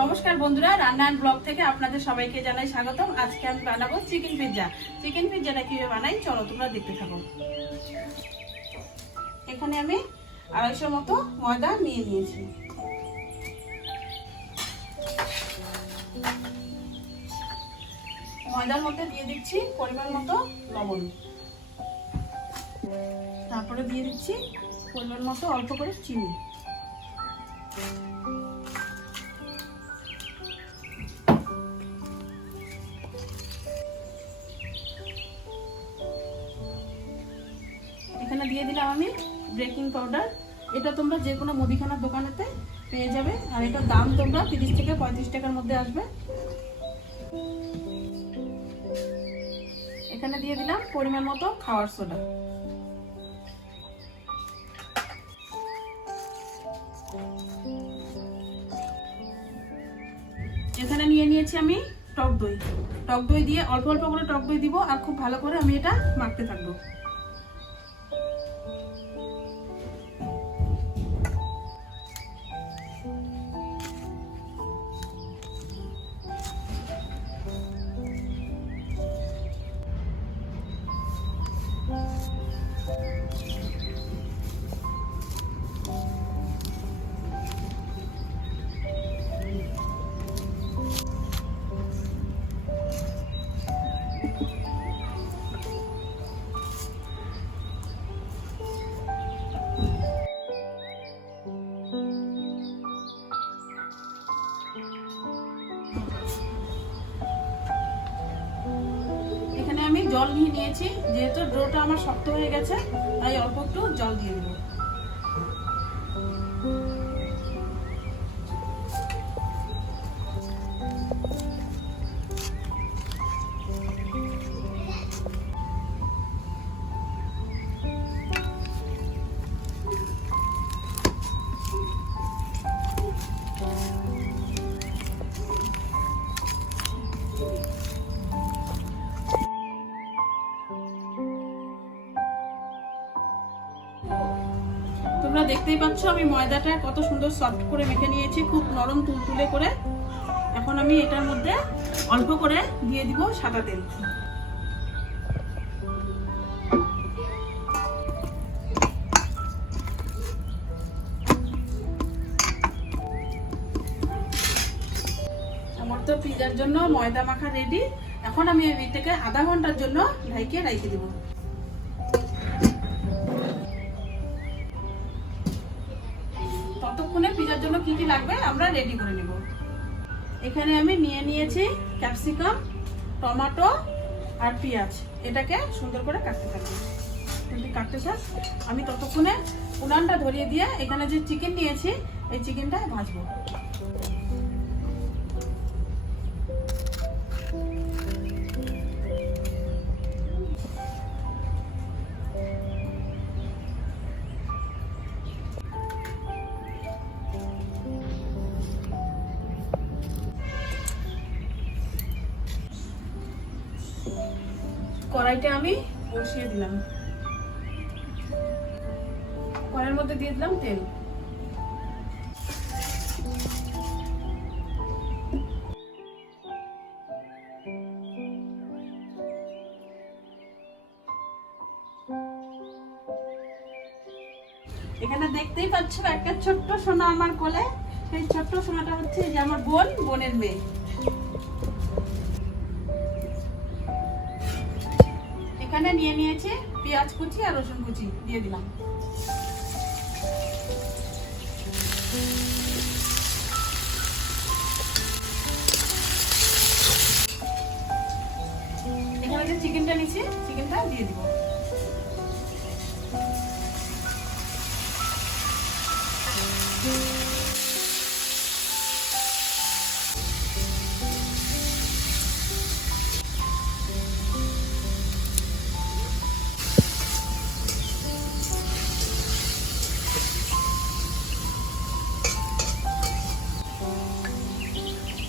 নমস্কার বন্ধুরা, রান্না এন্ড ব্লগ থেকে আপনাদের সবাইকে জানাই স্বাগতম। আজকে আমি বানাবো চিকেন পিৎজা। চিকেন পিৎজাটা কিভাবে বানাই চলো তোমরা দেখতে থাকো। এখানে আমি 250 মতো ময়দা নিয়ে নিয়েছি। ময়দার মধ্যে দিয়ে দিচ্ছি পরিমাণ মতো লবণ, তারপরে দিয়ে দিচ্ছি পরিমাণ মতো অল্প করে চিনি। এখানে দিয়ে দিলাম আমি বেকিং পাউডার। এটা তোমরা যে কোনো মুদিখানার দোকানেতে পেয়ে যাবে, আর এটার দাম তোমরা 30 থেকে 35 টাকার মধ্যে আসবে। এখানে দিয়ে দিলাম পরিমাণ মতো খাওয়ার সোডা। এখানে নিয়ে নিয়েছি আমি টক দই। টক দই দিয়ে অল্প অল্প করে টক দই দিব, আর খুব ভালো করে আমি এটা মাখতে থাকবো। এখানে আমি জল নিয়ে নিয়েছি, যেহেতু ডোটা আমার শক্ত হয়ে গেছে তাই অল্প একটু জল দিয়ে দেবো। তোমরা দেখতেই পাচ্ছ আমি ময়দাটা কত সুন্দর সফট করে মেখে নিয়েছি, খুব নরম তুলতুলে করে। এখন আমি এটার মধ্যে অল্প করে দিয়ে দিব সাদা তেল। আমার তো পিৎজার জন্য ময়দা মাখা রেডি। এখন আমি এটাকে আধা ঘন্টার জন্য ঢাইকে রেখে দেব। ততক্ষণে পিৎজার জন্য কি কি লাগবে আমরা রেডি করে নেব। এখানে আমি নিয়ে নিয়েছি ক্যাপসিকাম, টমেটো আর পেঁয়াজ। এটাকে সুন্দর করে কাটতে থাকবো। যদি কাটতে চাস আমি ততক্ষণে উনানটা ধরিয়ে দিয়ে এখানে যে চিকেন নিয়েছি এই চিকেনটা ভাজবো। কড়াইটা আমি বসিয়ে দিলাম, কড়াইয়ের মধ্যে দিয়ে দিলাম তেল। এখানে দেখতেই পাচ্ছ একটা ছোট্ট সোনা আমার কোলে। সেই ছোট্ট সোনাটা হচ্ছে যে আমার বোনের মেয়ে। এখানে নিয়ে নিয়েছি পেঁয়াজ কুচি আর রসুন কুচি, দিয়ে দিলাম। এখানে যে চিকেনটা নিয়েছি চিকেনটা দিয়ে দিব।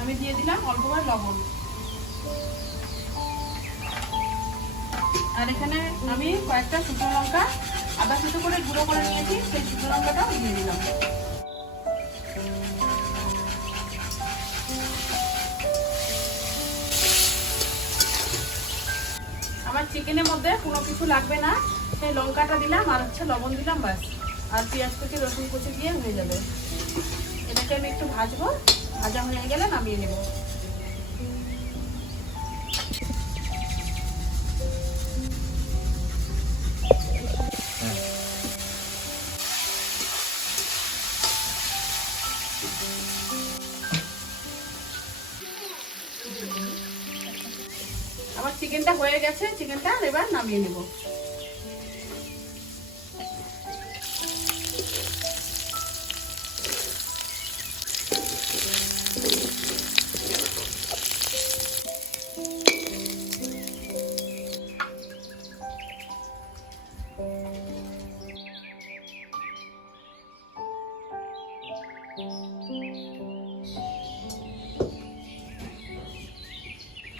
আমি দিয়ে দিলাম অল্প করে লবণ। আর এখানে আমি কয়েকটা শুকনো লঙ্কা আদা কুচো করে গুঁড়ো করে নিয়েছি, সেই শুকনো লঙ্কাটাও দিয়ে দিলাম। আমার চিকেনের মধ্যে কোনো কিছু লাগবে না, সেই লঙ্কাটা দিলাম আর লবণ দিলাম ব্যাস, আর পেঁয়াজ কুচি রসুন কুচি দিয়ে হয়ে যাবে। এটাকে আমি একটু ভাজবো, ভাজা হয়ে গেলে নামিয়ে নেব। আমার চিকেনটা হয়ে গেছে, চিকেনটা এবার নামিয়ে নেব।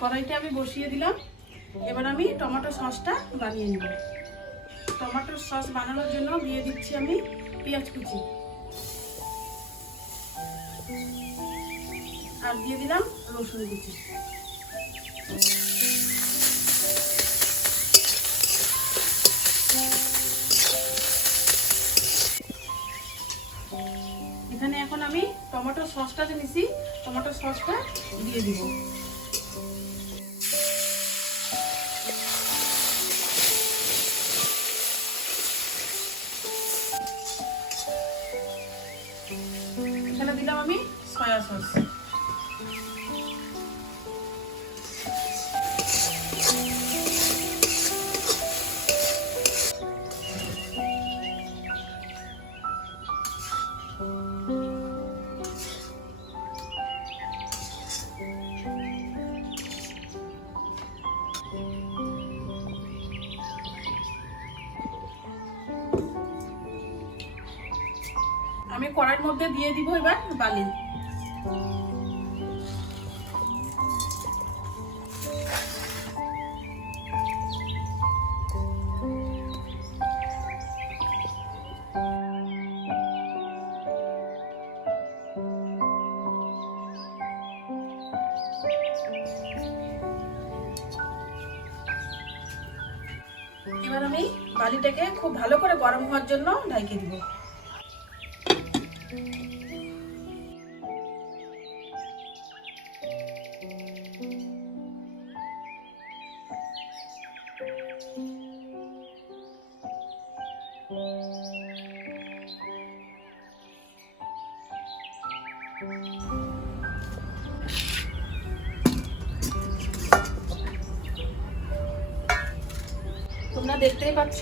কড়াইটা আমি বসিয়ে দিলাম, এবার আমি টমেটো সসটা বানিয়ে নেব। টমেটোর সস বানানোর জন্য দিয়ে দিচ্ছি আমি পেঁয়াজ কুচি, আর দিয়ে দিলাম রসুন কুচি। এখানে এখন আমি টমেটো সসটা যে নিছি, টমেটো সসটা দিয়ে দিব। এখানে দিলাম আমি সয়া সস। আমি কড়াইয়ের মধ্যে দিয়ে দিব এবার বালি। এবার আমি বালিটাকে খুব ভালো করে গরম হওয়ার জন্য ঢাইকে দিব। তোমরা দেখতেই পাচ্ছ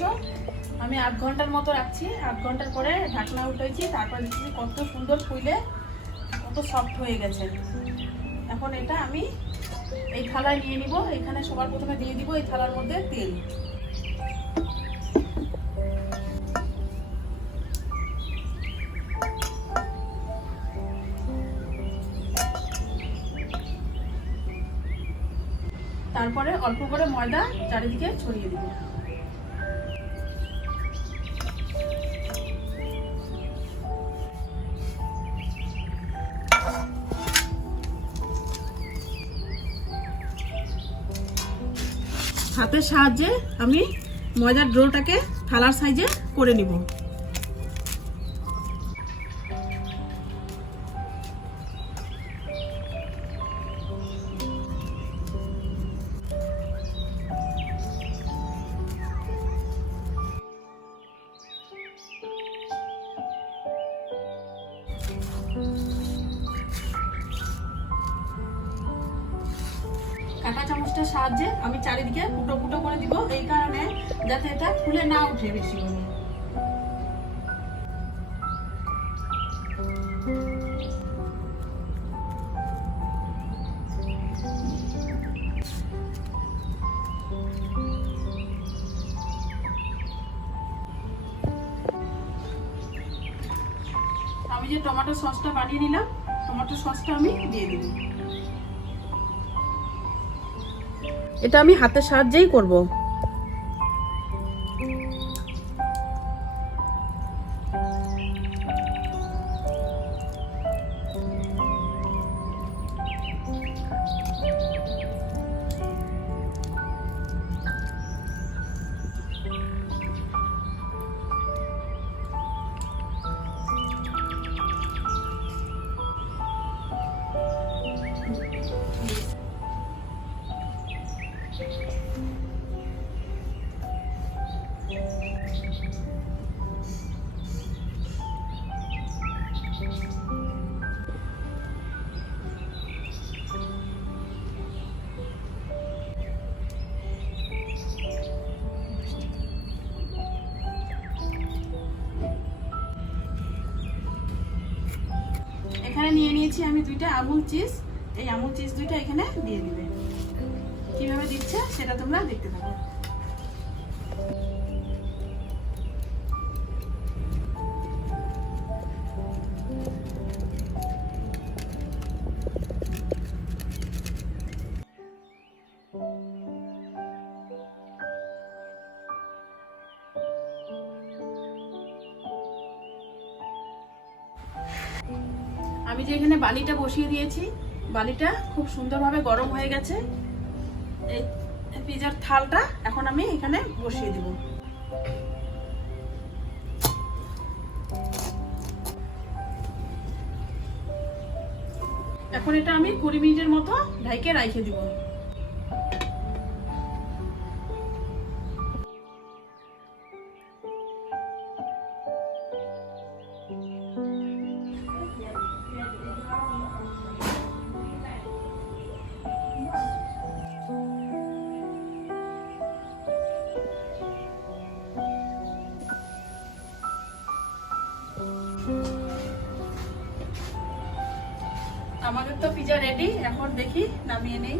আমি 8 ঘন্টার মতো রাখছি। 8 ঘন্টার পরে ঢাকনা উঠাইছি, তারপর দেখছি কত সুন্দর ফুলে কত সফট হয়ে গেছে। এখন এটা আমি এই থালায় নিয়ে নিব। এখানে সবার প্রথমে দিয়ে দিব এই থালার মধ্যে তেল। তারপরে অল্প করে ময়দা চারিদিকে ছড়িয়ে দিব। হাতের সাহায্যে আমি ময়দার ডোটাকে থালার সাইজে করে নিব। কাঁটা চামচটার সাহায্যে আমি চারিদিকে ফুটো ফুটো করে দিব, এই কারণে যাতে এটা ফুলে না উঠে বেশি করে। আমি যে টমেটো সসটা বানিয়ে নিলাম, টমেটো সসটা আমি দিয়ে দিব। এটা আমি হাতের সাহায্যেই করব। নিয়েছি আমি 2টা আমুল চিজ। এই আমুল চিজ 2টা এখানে দিয়ে দিবে। কিভাবে দিচ্ছে সেটা তোমরা দেখতে থাকো। আমি যে এখানে বালিটা বসিয়ে দিয়েছি, বালিটা খুব সুন্দরভাবে গরম হয়ে গেছে। এই পিজার থালটা এখন আমি এখানে বসিয়ে দিব। এখন এটা আমি 20 মিনিটের মতো ঢাইকে রাখে দিব। আমাদের তো পিজা রেডি, এখন দেখি নামিয়ে নেই।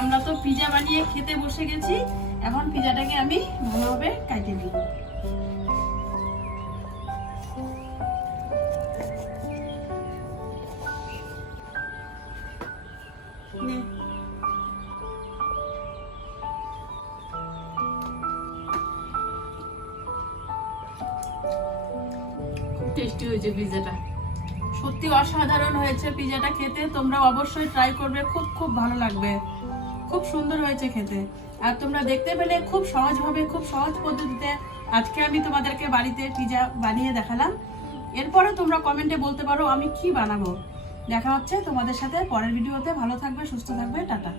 আমরা তো পিজা বানিয়ে খেতে বসে গেছি। এখন পিজাটাকে আমি ভালোভাবে কাটে নিব। টেস্টি হয়েছে পিজাটা, সত্যি অসাধারণ হয়েছে পিজাটা খেতে। তোমরা অবশ্যই ট্রাই করবে, খুব খুব ভালো লাগবে। খুব সুন্দর হয়েছে খেতে। আর তোমরা দেখতে পেলে খুব সহজভাবে, খুব সহজ পদ্ধতিতে আজকে আমি তোমাদেরকে বাড়িতে পিজা বানিয়ে দেখালাম। এরপরে তোমরা কমেন্টে বলতে পারো আমি কি বানাবো। দেখা হচ্ছে তোমাদের সাথে পরের ভিডিওতে। ভালো থাকবে, সুস্থ থাকবে, টাটা।